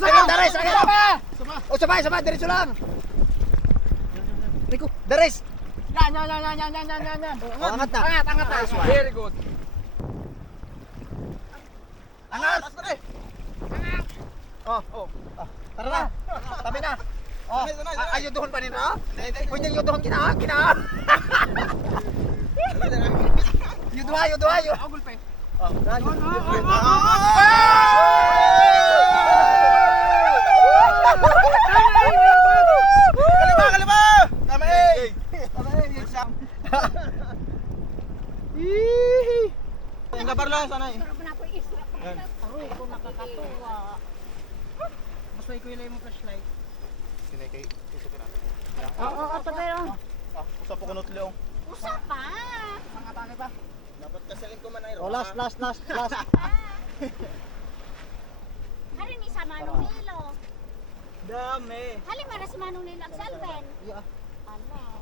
Dares, o sabay, diretso lang. Rico, dares. Yan. Angat na. Angat. Very good. Angat. Tara na. Tabi na. Ayuduhon pa nila. Pwede yuduhon kina. Yuduha. Agul pa. Kalima! Tama eh! Ang gabar lang sana eh. Aroy ko nakakatuwa. Basta ikaw ilay mo flashlight. Kay isukin natin. Oo, pero. Usap ko kanot leong. Usa pa. Mga tani pa. Dapat kasalin ko man ay. Last. Hari ni sa Manong Nilo. Dami. Hali man na si Manong Nilo ang Selven. Yeah. Ano?